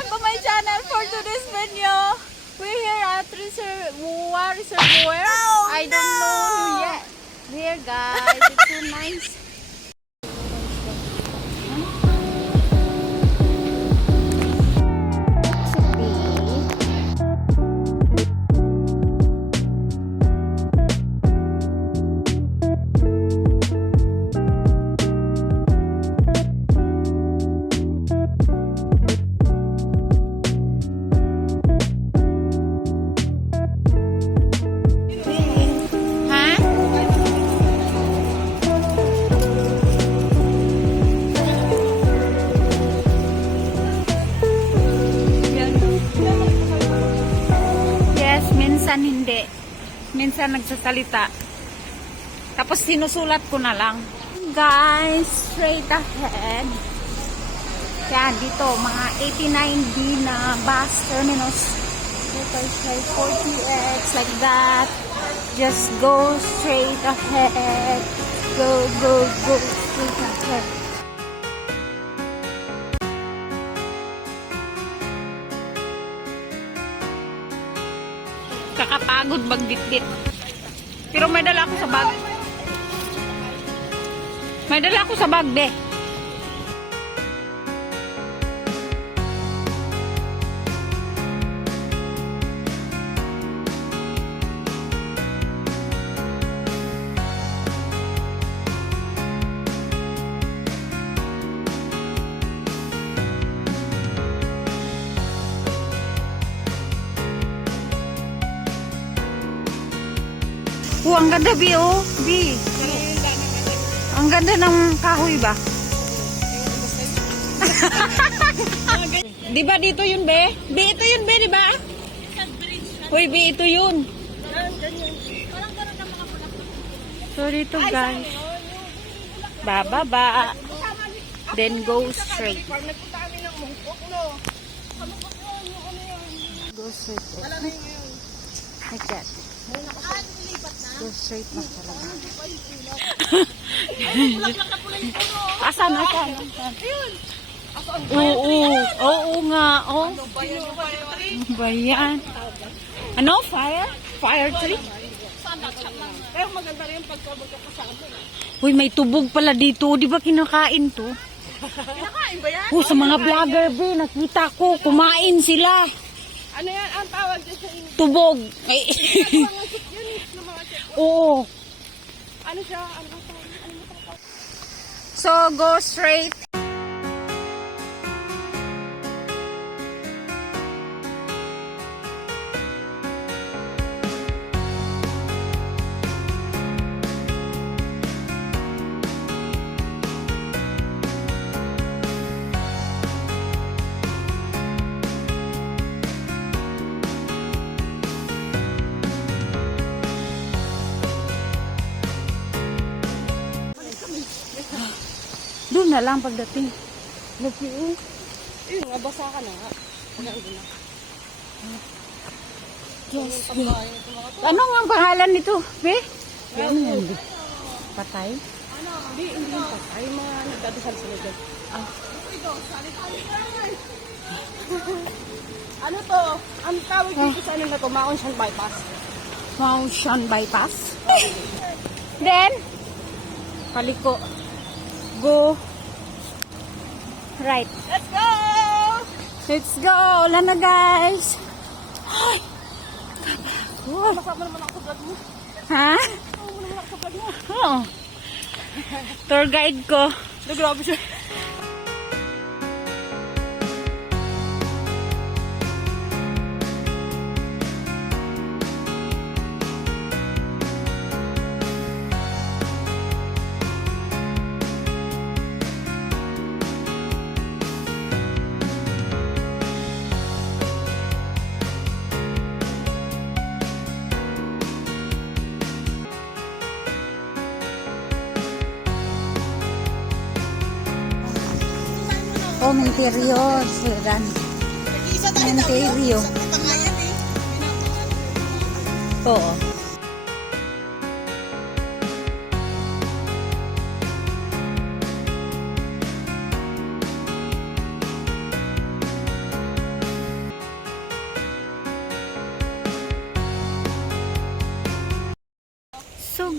Welcome to my channel for today's video. We're here at Reservoir. I don't know yet. Here guys, it's so nice. Minsan hindi. Minsan nagsasalita. Tapos sinusulat ko na lang. Guys, straight ahead. Yan, dito, mga 89B na bus terminus. Like 40X, like that. Just go straight ahead. Go, go, go straight ahead. Kakapagod magbitbit. Pero may dala ako sa bag. May dala ako sa bag, be. Oh, ang ganda, Bi, oh. Bi. Ang ganda ng kahoy ba? Di ba dito yun, Be? Be, ito yun, Be, di ba? Uy, Be, ito yun. So, dito, guys. Bababa. Then go straight. Go straight. Like that. Go straight na talaga. Asan? Oo nga. Oh. Ano ba yan? Ano? Fire? Fire tree? Pero maganda rin pagka magkakasama. Uy, may tubog pala dito. Di ba kinakain to? Kinakain ba yan? Sa mga vlogger, be, nakita ko. Kumain sila. Ano yan? Ang tawag din sa inyo? Tubog. Ay. Oo. Ano siya? So, go straight. Doon na lang pagdating. Lupi, oh. Nga, basa ka na nga. Yes, be. Ano nga ang pangalan nito, be? Ano yan, be? Patay? Hindi yung patay. Mga nagdadasal sila dyan. Ano to? Ang tawag dito sa ano na to? Maonshan bypass. Maonshan bypass? Then, paliko. Go right. Let's go! Let's go! Wala na, guys. Ay! Masama naman ako sa vlog mo. Ha? Masama naman ako sa vlog mo. Oo. Tour guide ko. Grabe siya. Oh, Menterio. Siran. Menterio. Oo.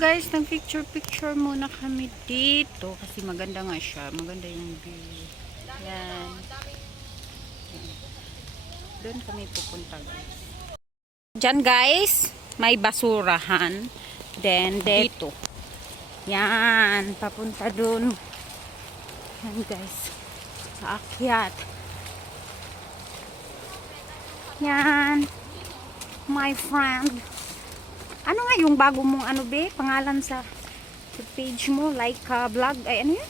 guys, nag-picture muna kami dito kasi maganda nga siya. Maganda yung view. Yan. Doon kami pupunta guys. Diyan guys, may basurahan. Then dito. Yan, papunta doon. Yan guys. Aakyat. Yan. My friend. Ano nga yung bago mong ano be? Pangalan sa page mo? Laika vlog? Ay ano yun?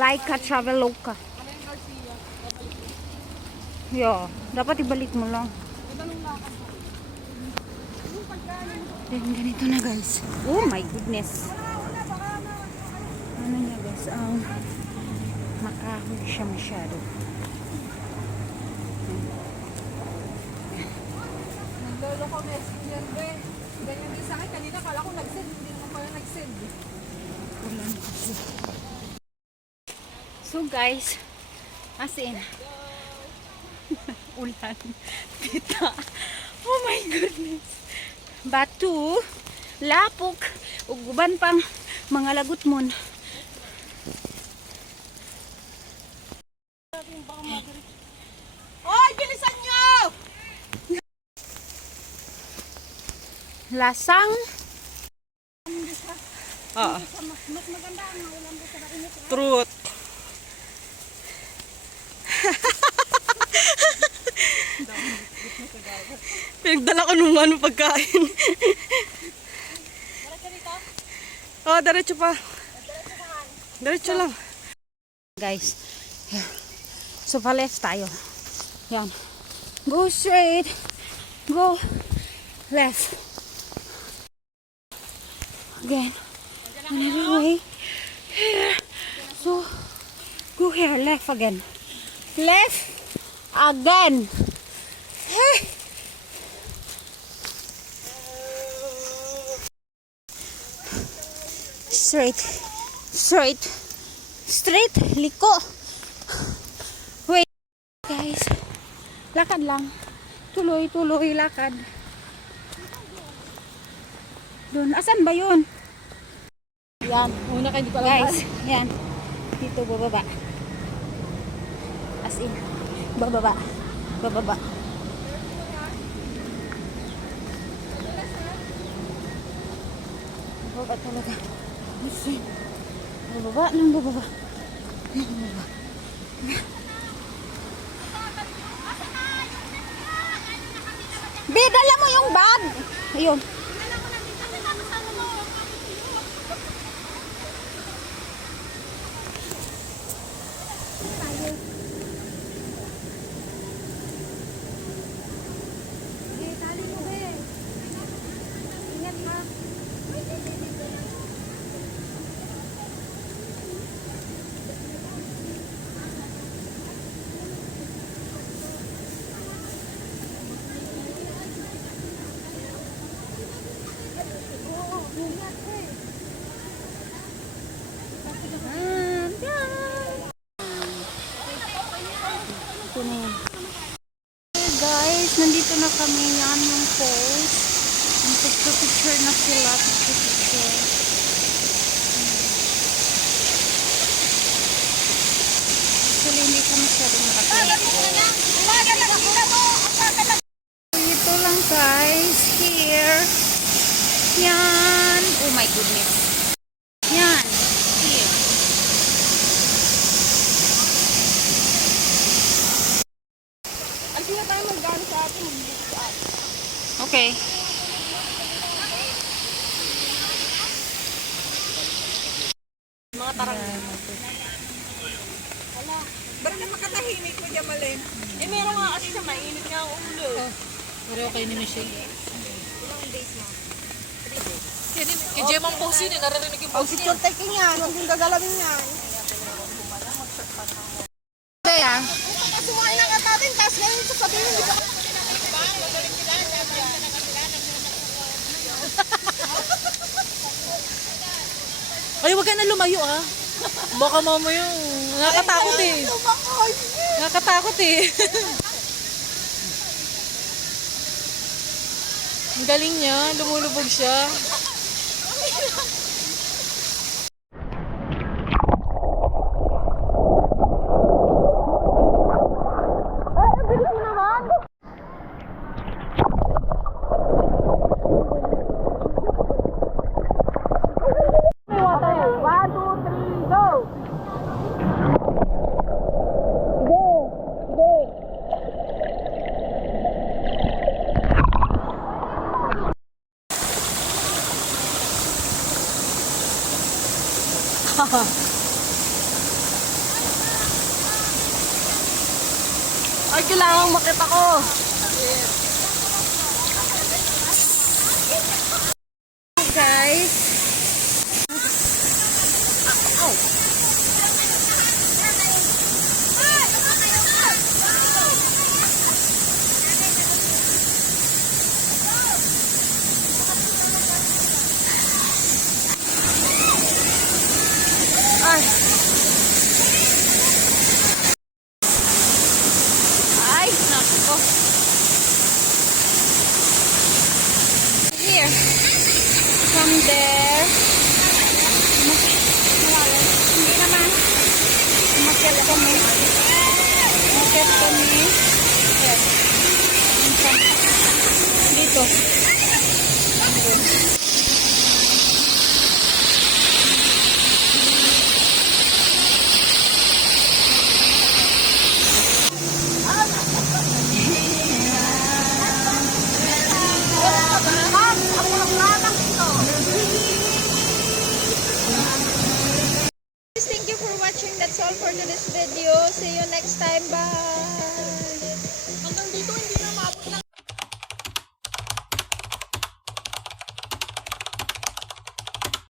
Laika Traveloka. Yo, dapat ibalik mo lang. Then ganito na guys. Oh my goodness. Ano niya guys? Makahuli siya masyado. Lolo ko messenger be. Ganyan din sa akin. Kanina kala ko nag-send. Hindi naman pala nag-send. Ulan kasi. So guys, as in, ulan. Kita. Oh my goodness. Batu, lapok, uguban pang mga lagot mon. Oy, bilisan nyo! Lasang. Oo. Mas maganda ang ulan doon sa mainit. Truth. Pinagdala ko nung ano pagkain. Oh, diretso pa. Diretso lang. Guys, so pa left tayo. Yan. Go straight. Go left. Again. Another way. Here. So, go here. Left again. Left again. Hey. Straight. Straight. Straight. Liko. Wait. Guys. Lakad lang. Tuloy, lakad. Doon. Asan ba yun? Yan. Una kayo hindi ko alam. Guys, yan. Dito, bababa. As in. Bababa. Bababa. Bababa talaga. As in. Bababa ng bababa. Bababa. Be, dala mo yung bag. Ayun. Ito na yan. Okay guys, nandito na kami. Yan yung post. Picture na sila. Picture. Actually, hindi ka masyadong nakapagpicture. Ito lang guys. Here. Yan. Oh my goodness. Yan. Here. Ay, hindi na tayo mag-gano sa atin. Mag-buko sa atin. Okay. Mga tarang. Ba't ka makatahimik mo, Jamalin? Eh, meron nga kasi siya, mainit nga ang ulo. Pero okay ni Michelle. Ilang days na? 3 days. Kay Jem ang post yun eh, naririnig yung Pag post picture niya. taking yan, huwag yung gagalawin yan. Kaya, Kasi sumain na ka natin, tapos ngayon sasabihin, hindi ka Ay, wag ka na lumayo ah. Baka mamaya, nakakatakot eh. lumakoy. Nakakatakot eh. Ang galing niya, lumulubog siya. Ay, kailangan makita ko. Guys. Ay. Ay, nako. Here. From there. Hindi naman. Umakyat kami. Here. Dito. Thank you for watching. That's all for today's video. See you next time. Bye.